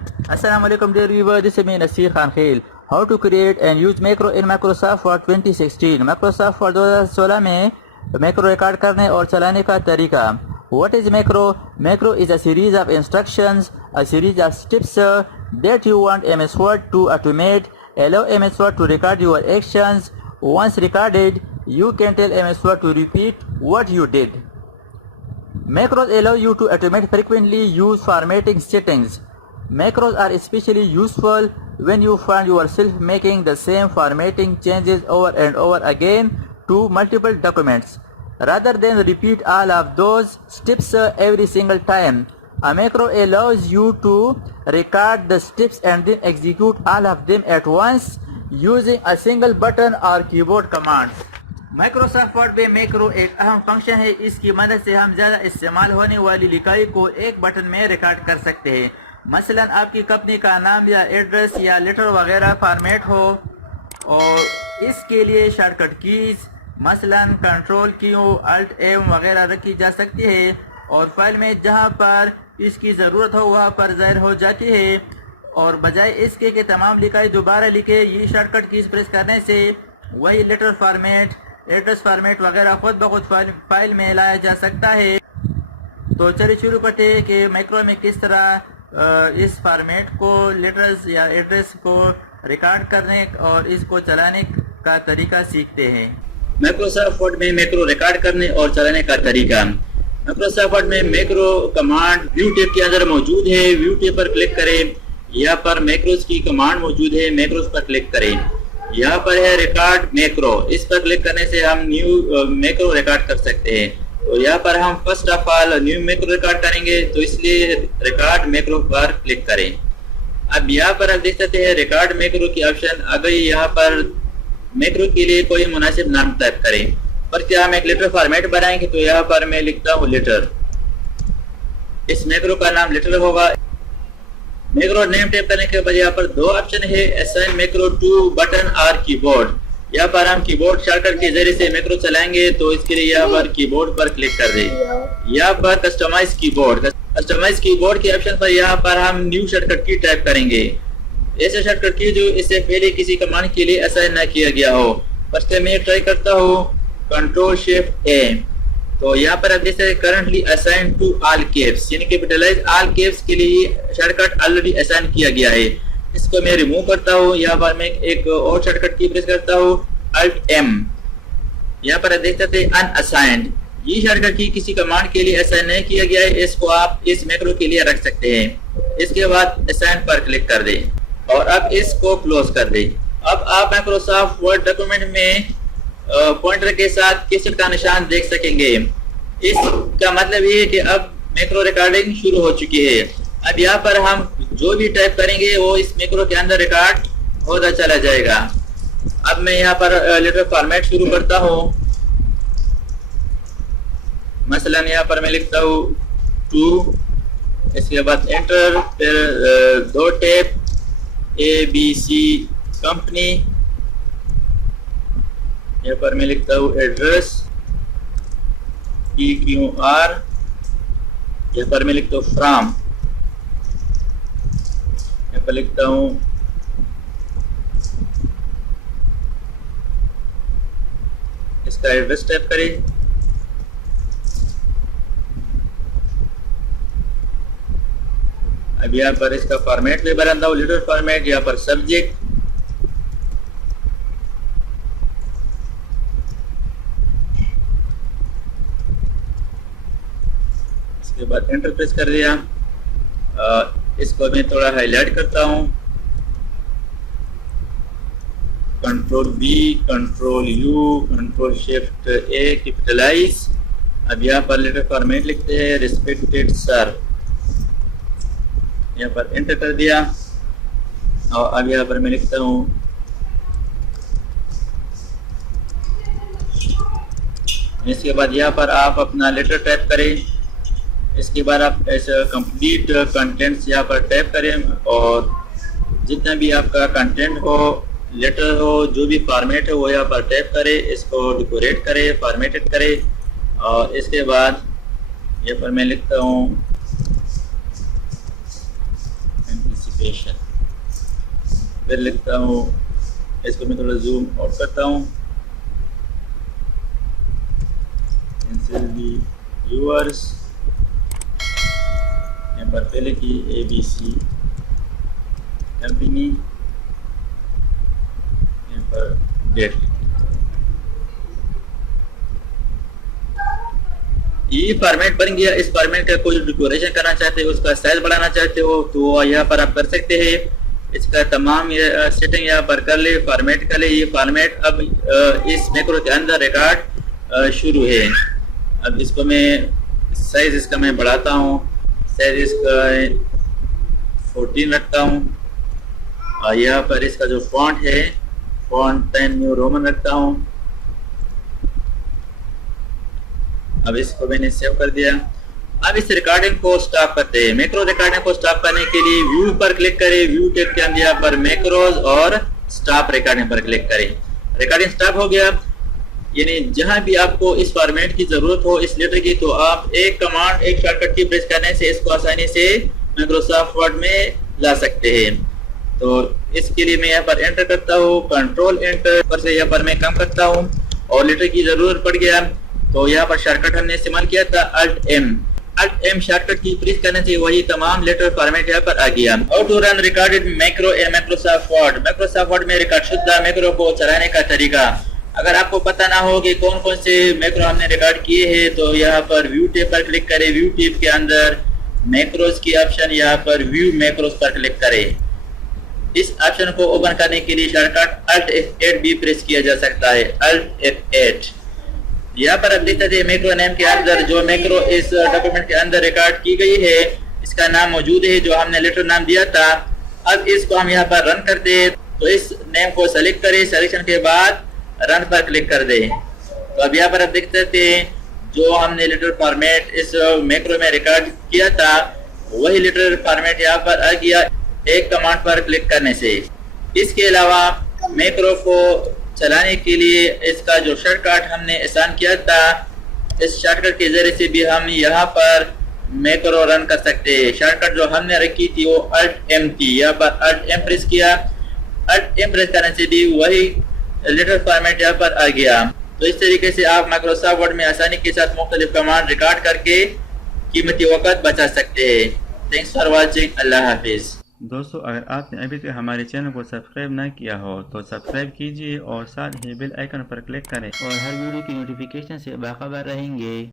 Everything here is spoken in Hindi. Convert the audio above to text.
Assalamualaikum dear viewer, this is me Nasir Khan Khil. How to create and use macro in Microsoft Word 2016. Microsoft Word 2016 में macro रिकॉर्ड करने और चलाने का तरीका. What is macro? Macro is a series of instructions, a series of steps that you want MS Word to automate. Allow MS Word to record your actions. Once recorded, you can tell MS Word to repeat what you did. Macros allow you to automate frequently used formatting settings. Macros are especially useful when you find yourself making the same formatting changes over and over again to multiple documents. Rather than repeat all of those steps every single time, a macro allows you to record the steps and then execute all of them at once using a single button or keyboard command. Microsoft Word में मैक्रो एक अहम फंक्शन है. इसकी मदद से हम ज़्यादा इस्तेमाल होने वाली लिखाई को एक बटन में रिकॉर्ड कर सकते हैं. मसलन आपकी कंपनी का नाम या एड्रेस या लेटर वगैरह फॉर्मेट हो और इसके लिए शॉर्टकट कीज मसलन कंट्रोल की हो, अल्ट एम वगैरह रखी जा सकती है और फाइल में जहां पर इसकी ज़रूरत हो वहां पर ज़ाहिर हो जाती है. और बजाय इसके कि तमाम लिखाई दोबारा लिखे, ये शॉर्टकट कीज प्रेस करने से वही लेटर फॉर्मेट, एड्रेस फॉर्मेट वगैरह खुद ब खुद फाइल में लाया जा सकता है. तो चलिए शुरू करते हैं कि मैक्रो में किस तरह इस फॉर्मेट को, लेटर्स या एड्रेस को रिकॉर्ड करने और इसको चलाने का तरीका सीखते हैं. माइक्रोसॉफ्ट वर्ड में मैक्रो रिकॉर्ड करने और चलाने का तरीका. माइक्रोसॉफ्ट वर्ड में मैक्रो कमांड व्यू टैब के अंदर मौजूद है. व्यू टैब पर क्लिक करें. यहाँ पर मैक्रोस की कमांड मौजूद है. मैक्रोस पर क्लिक करें. यहाँ पर है रिकॉर्ड मैक्रो. इस पर क्लिक करने से हम न्यू मैक्रो रिकॉर्ड कर सकते हैं. तो यहाँ पर हम first of all new macro record करेंगे, तो इसलिए रिकॉर्ड मैक्रो पर क्लिक करें. अब यहाँ पर आप देख सकते हैं रिकॉर्ड मैक्रो की ऑप्शन आ गई. यहाँ पर मैक्रो के लिए कोई मुनासिब नाम टाइप करें. पर क्या हम एक लेटर फॉर्मेट बनाएंगे, तो यहाँ पर मैं लिखता हूँ लेटर. इस मैक्रो का नाम लेटर होगा. मैक्रो नेम टाइप करने के बाद यहाँ पर दो ऑप्शन है, असाइन मैक्रो टू बटन और कीबोर्ड. यहाँ पर हम कीबोर्ड शॉर्टकट के जरिए से मैक्रो चलाएंगे, तो इसके लिए यहाँ पर कीबोर्ड पर क्लिक कर दें. यहाँ पर कस्टमाइज कीबोर्ड. कस्टमाइज कीबोर्ड के ऑप्शन पर यहाँ पर हम न्यू शॉर्टकट की टाइप करेंगे. ऐसे शॉर्टकट की जो इससे पहले किसी कमांड के लिए असाइन न किया गया हो. फर्स्ट मैं ट्राई करता हूँ कंट्रोल शिफ्ट ए. तो यहाँ पर आप जैसे currently assign to all caps, यानी कैपिटलाइज ऑल कैप्स के लिए शॉर्टकट ऑलरेडी असाइन किया गया है. इसको मैं रिमूव करता हूँ. यहाँ पर मैं एक और शॉर्टकट की प्रेस करता हूँ अल्ट एम. यहाँ पर आप देख सकते हैं अनअसाइंड. ये शॉर्टकट की किसी कमांड के लिए असाइन नहीं किया गया है. इसको आप इस मैक्रो के लिए रख सकते हैं. इसके बाद असाइन पर क्लिक कर दें और अब इसको क्लोज कर दें. अब आप माइक्रोसॉफ्ट वर्ड डॉक्यूमेंट में पॉइंटर के साथ कैसेट का निशान देख सकेंगे. इसका मतलब ये है कि अब मैक्रो रिकॉर्डिंग शुरू हो चुकी है. अब यहाँ पर हम जो भी टाइप करेंगे वो इस मैक्रो के अंदर रिकॉर्ड होता चला जाएगा. अब मैं यहाँ पर लेटर फॉर्मेट शुरू करता हूँ. मसलन यहाँ पर मैं लिखता हूँ टू, इसके बाद एंटर, फिर दो टैब ABC कंपनी. यहाँ पर मैं लिखता हूँ एड्रेस PQR. यहाँ पर मैं लिखता हूँ फ्रॉम. यहाँ पर लिखता हूँ इसका एड्रेस टाइप करें. अब यहाँ पर इसका फॉर्मेट भी बना हूँ लेटर फॉर्मेट. यहाँ पर सब्जेक्ट, इसके बाद एंटर प्रेस कर दिया. इसको मैं थोड़ा हाईलाइट करता हूँ. Control B, control U, control shift A, capitalise. अब यहाँ पर लेटर फॉर्मेट लिखते हैं रिस्पेक्टेड सर. यहाँ पर एंटर कर दिया और अब यहाँ पर मैं लिखता हूँ इसके बाद यहाँ पर आप अपना लेटर टाइप करें. इसके बाद आप ऐसे कंप्लीट कंटेंट्स यहाँ पर टाइप करें और जितना भी आपका कंटेंट हो, लेटर हो, जो भी फॉर्मेट है वो यहाँ पर टाइप करें. इसको डेकोरेट करें, फॉर्मेटेड करें और इसके बाद यहाँ पर मैं लिखता हूँ स्पेशल। फिर लिखता हूँ, इसको मैं थोड़ा जूम आउट करता हूँ। व्यूअर्स यहाँ पर पहले की ABC कंपनी, यहाँ पर डेट। ये फॉर्मेट बन गया। इस फॉर्मेट का कोई डेकोरेशन करना चाहते हो, उसका साइज बढ़ाना चाहते हो तो यहाँ पर आप कर सकते हैं। इसका तमाम सेटिंग यहाँ पर कर ले, फॉर्मेट कर ले। ये फॉर्मेट अब इस मैक्रो के अंदर रिकॉर्ड शुरू है। अब इसको मैं साइज इसका मैं बढ़ाता हूँ, साइज इसका 14 रखता हूँ और यहाँ पर इसका जो फॉन्ट है फॉन्ट 10 न्यू रोमन रखता हूँ। अब इसको मैंने सेव कर दिया। अब इस रिकॉर्डिंग को स्टॉप करते हैं। मैक्रो रिकॉर्डिंग को स्टॉप करने के लिए व्यू पर क्लिक करें, व्यू टैब के अंदर यहाँ पर मैक्रोज और स्टॉप रिकॉर्डिंग पर क्लिक करें। रिकॉर्डिंग स्टॉप हो गया। यानी जहां भी आपको इस फॉर्मेट की जरूरत हो इस लेटर की, तो आप एक कमांड, एक शॉर्टकट की प्रेस करने से इसको आसानी से माइक्रोसॉफ्ट वर्ड में ला सकते हैं। तो इसके लिए मैं यहाँ पर एंटर करता हूँ, कंट्रोल एंटर पर से यहाँ पर मैं कम करता हूँ और लेटर की जरूरत पड़ गया तो यहाँ पर शॉर्टकट हमने इस्तेमाल किया था Alt M शॉर्टकट की प्रेस करने से वही तमाम लेटर फॉर्मेट यहाँ पर आ गया। How to run recorded macro in Microsoft Word. Microsoft Word में रिकॉर्ड शुदा मैक्रो को चलाने का तरीका। अगर आपको पता ना हो कि कौन कौन से मैक्रो हमने रिकॉर्ड किए हैं तो यहाँ पर व्यू टैब पर क्लिक करें। व्यू टैब के अंदर मैक्रोज की ऑप्शन, यहाँ पर व्यू मैक्रोज पर क्लिक करें। इस ऑप्शन को ओपन करने के लिए शॉर्टकट Alt F8 भी प्रेस किया जा सकता है, Alt F8। यहाँ पर आप देखते थे मैक्रो नेम के अंदर जो मैक्रो इस डॉक्यूमेंट के अंदर रिकॉर्ड की गई है इसका नाम मौजूद है जो हमने लेटर नाम दिया था। अब इसको हम यहाँ पर रन करते हैं तो इस नेम को सेलेक्ट करें, सिलेक्शन के बाद रन पर क्लिक कर दें। तो अब यहाँ पर आप देखते थे जो हमने लेटर फॉर्मेट इस मैक्रो में रिकॉर्ड किया था वही लेटर फॉर्मेट यहाँ पर आ गया एक कमांड पर क्लिक करने से। इसके अलावा मैक्रो को चलाने के लिए इसका जो शॉर्टकट हमने आसान किया था इस शॉर्टकट के जरिए से भी हम यहाँ पर मैक्रो रन कर सकते हैं। शॉर्टकट जो हमने रखी थी वो Alt M थी, यहाँ पर Alt M प्रेस किया। Alt M प्रेस करने से भी वही लेटर फॉर्मेट यहाँ पर आ गया। तो इस तरीके से आप माइक्रोसॉफ्ट वर्ड में आसानी के साथ मुख्तलिफ कमांड रिकॉर्ड करके कीमती वक्त बचा सकते हैं। Thanks for watching. अल्लाह हाफिज। दोस्तों, अगर आपने अभी तक हमारे चैनल को सब्सक्राइब ना किया हो तो सब्सक्राइब कीजिए और साथ ही बेल आइकन पर क्लिक करें और हर वीडियो की नोटिफिकेशन से बाखबर रहेंगे।